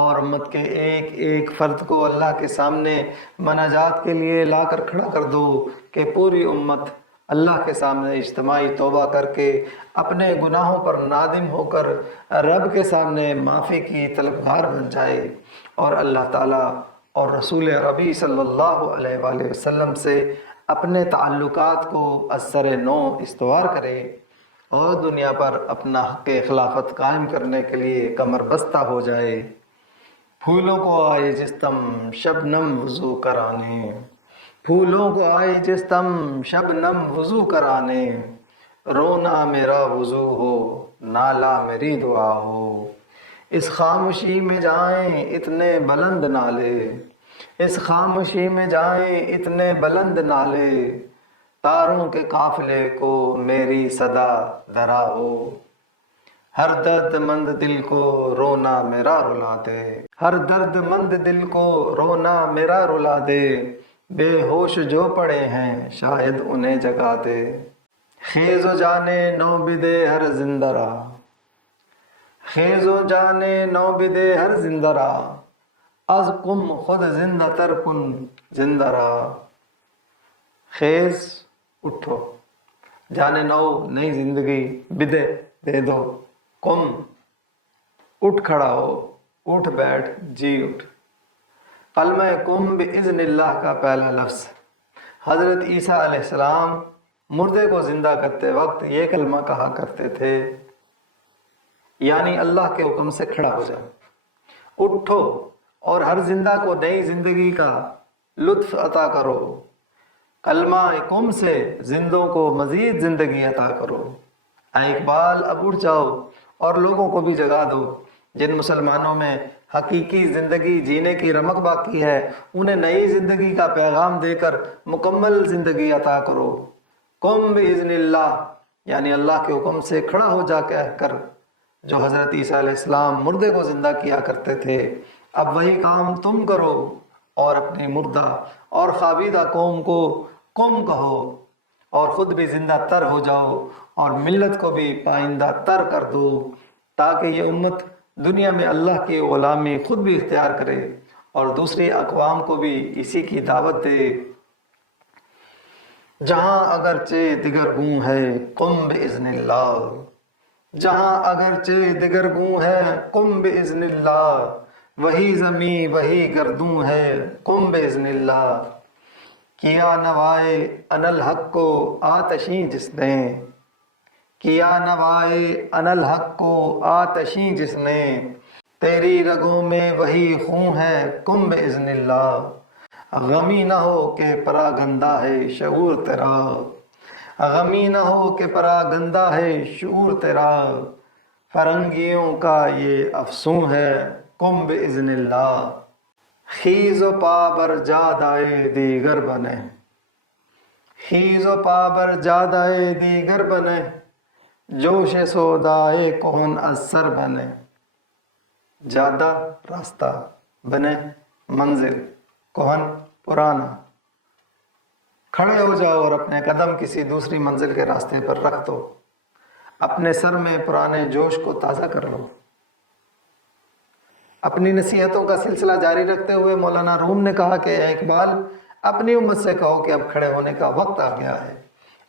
اور امت کے ایک ایک فرد کو اللہ کے سامنے مناجات کے لیے لا کر کھڑا کر دو کہ پوری امت اللہ کے سامنے اجتماعی توبہ کر کے اپنے گناہوں پر نادم ہو کر رب کے سامنے معافی کی طلبگار بن جائے، اور اللہ تعالیٰ اور رسول ربی صلی اللہ علیہ وآلہ وسلم سے اپنے تعلقات کو اثر نو استوار کرے، اور دنیا پر اپنا حق خلافت قائم کرنے کے لیے کمر بستہ ہو جائے۔ پھولوں کو آئے جس دم شبنم وضو کرانے، پھولوں کو آئے جس دم شبنم وضو کرانے، رونا میرا وضو ہو نالا میری دعا ہو، اس خاموشی میں جائیں اتنے بلند نالے، اس خاموشی میں جائیں اتنے بلند نالے، تاروں کے قافلے کو میری صدا درا ہو، ہر درد مند دل کو رونا میرا رلا دے، ہر درد مند دل کو رونا میرا رلا دے، بے ہوش جو پڑے ہیں شاید انہیں جگا دے، خیز و جانے نو بدے ہر زندرا، خیز و جانے نو بدے ہر زندرا، از کم خود زندہ تر کن زندرا، خیز اٹھو، جانے نو نئی زندگی، بدے دے دو، کم اٹھ کھڑا ہو، اٹھ بیٹھ، جی اٹھ۔ کلمہ کم باذن اللہ کا پہلا لفظ حضرت عیسیٰ علیہ السلام مردے کو زندہ کرتے وقت یہ کلمہ کہا کرتے تھے، یعنی اللہ کے حکم سے کھڑا ہو جاؤ، اٹھو اور ہر زندہ کو نئی زندگی کا لطف عطا کرو، کلمہ کم سے زندوں کو مزید زندگی عطا کرو۔ اے اقبال اب اٹھ جاؤ اور لوگوں کو بھی جگا دو، جن مسلمانوں میں حقیقی زندگی جینے کی رمق باقی ہے انہیں نئی زندگی کا پیغام دے کر مکمل زندگی عطا کرو۔ قم باذن اللہ یعنی اللہ کے حکم سے کھڑا ہو جا کہہ کر، جو حضرت عیسیٰ علیہ السلام مردے کو زندہ کیا کرتے تھے، اب وہی کام تم کرو اور اپنی مردہ اور خوابیدہ قوم کو قم کہو، اور خود بھی زندہ تر ہو جاؤ اور ملت کو بھی پائندہ تر کر دو، تاکہ یہ امت دنیا میں اللہ کی غلامی خود بھی اختیار کرے اور دوسری اقوام کو بھی اسی کی دعوت دے۔ جہاں اگرچہ دیگر گوں ہے قم باذن اللہ، جہاں اگرچہ دیگر گوں ہے قم باذن اللہ، وہی زمیں وہی گردوں ہے قم باذن اللہ، کیا نوائے انالحق کو آتشیں جس نے، کیا نوائے انالحق کو آتشیں جس نے، تیری رگوں میں وہی خون ہے قم باذن اللہ، غمی نہ ہو کہ پراگندہ ہے شعور تیرا، غمی نہ ہو کہ پراگندہ ہے شعور تیرا، فرنگیوں کا یہ افسوں ہے قم باذن اللہ، خیز و پا بر جادائے دیگر بنے، خیز و پا بر جادائے دیگر بنے، جوش سودائے کہن از سر بنے، جادہ راستہ، بنے منزل، کہن پرانا، کھڑے ہو جاؤ اور اپنے قدم کسی دوسری منزل کے راستے پر رکھ دو، اپنے سر میں پرانے جوش کو تازہ کر لو۔ اپنی نصیحتوں کا سلسلہ جاری رکھتے ہوئے مولانا روم نے کہا کہ اے اقبال اپنی امت سے کہو کہ اب کھڑے ہونے کا وقت آ گیا ہے،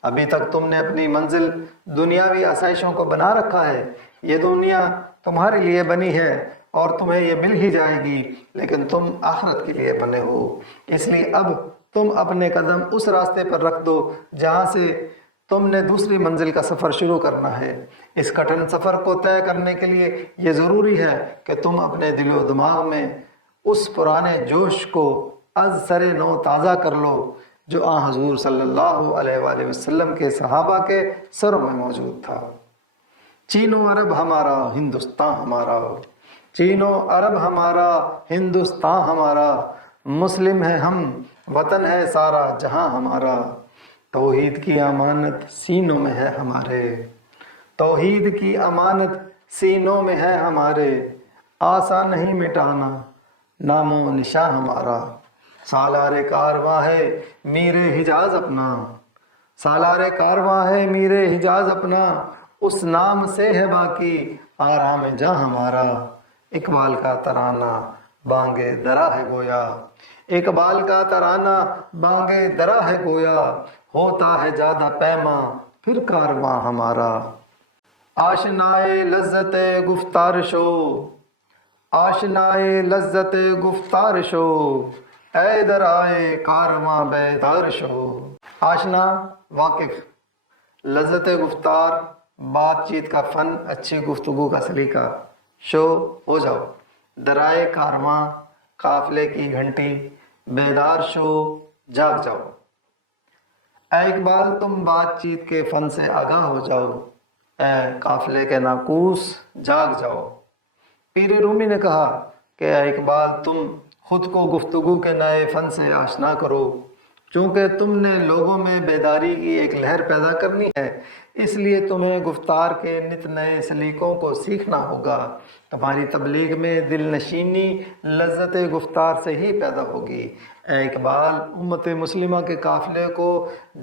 ابھی تک تم نے اپنی منزل دنیاوی آسائشوں کو بنا رکھا ہے، یہ دنیا تمہارے لیے بنی ہے اور تمہیں یہ مل ہی جائے گی، لیکن تم آخرت کے لیے بنے ہو، اس لیے اب تم اپنے قدم اس راستے پر رکھ دو جہاں سے تم نے دوسری منزل کا سفر شروع کرنا ہے۔ اس کٹھن سفر کو طے کرنے کے لیے یہ ضروری ہے کہ تم اپنے دل و دماغ میں اس پرانے جوش کو از سر نو تازہ کر لو جو حضور صلی اللہ علیہ وآلہ وسلم کے صحابہ کے سروں میں موجود تھا۔ چین و عرب ہمارا ہندوستان ہمارا، چین و عرب ہمارا ہندوستان ہمارا، مسلم ہے ہم وطن ہے سارا جہاں ہمارا، توحید کی امانت سینوں میں ہے ہمارے، توحید کی امانت سینوں میں ہے ہمارے، آسان نہیں مٹانا نام و نشاں ہمارا، سالار کارواں ہے میر حجاز اپنا، سالار کارواں ہے میر حجاز اپنا، اس نام سے ہے باقی آرام جاں ہمارا، اقبال کا ترانہ بانگے درا ہے گویا، اقبال کا ترانہ بانگے درا ہے گویا، ہوتا ہے زیادہ پیماں پھر کارواں ہمارا۔ آشنائے لذت گفتار شو، آشنائے لذت گفتار شو، اے درائے کارواں بیدار شو۔ آشنا واقف، لذت گفتار بات چیت کا فن، اچھی گفتگو کا سلیقہ، شو ہو جاؤ، درائے کارواں قافلے کی گھنٹی، بیدار شو جاگ جاؤ۔ اے اقبال تم بات چیت کے فن سے آگاہ ہو جاؤ، اے قافلے کے ناقوس جاگ جاؤ۔ پیر رومی نے کہا کہ اے اقبال تم خود کو گفتگو کے نئے فن سے آشنا کرو، چونکہ تم نے لوگوں میں بیداری کی ایک لہر پیدا کرنی ہے، اس لیے تمہیں گفتار کے نت نئے سلیقوں کو سیکھنا ہوگا۔ تمہاری تبلیغ میں دل نشینی لذت گفتار سے ہی پیدا ہوگی۔ اے اقبال امت مسلمہ کے قافلے کو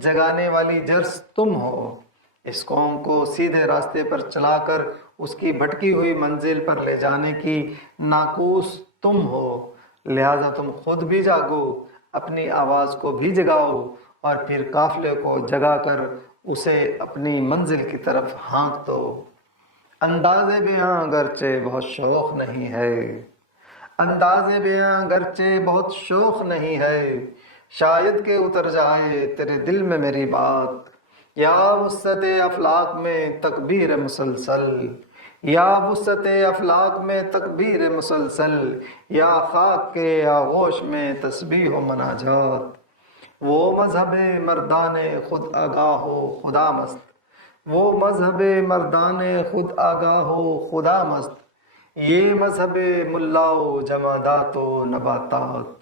جگانے والی جرس تم ہو، اس قوم کو سیدھے راستے پر چلا کر اس کی بھٹکی ہوئی منزل پر لے جانے کی ناقوس تم ہو، لہٰذا تم خود بھی جاگو، اپنی آواز کو بھی جگاؤ اور پھر قافلے کو جگا کر اسے اپنی منزل کی طرف ہانک دو۔ انداز بیاں گرچہ بہت شوق نہیں ہے، انداز بیاں گرچہ بہت شوق نہیں ہے، شاید کہ اتر جائے تیرے دل میں میری بات، یا وسعت افلاک میں تکبیر مسلسل، یا وسعت افلاک میں تکبیر مسلسل، یا خاک کے آغوش میں تسبیح و مناجات۔ وہ مذہب مردان خود آگاہ ہو خدا مست، وہ مذہب مردان خود آگاہ ہو خدا مست، یہ مذہب ملا و جمادات و نباتات۔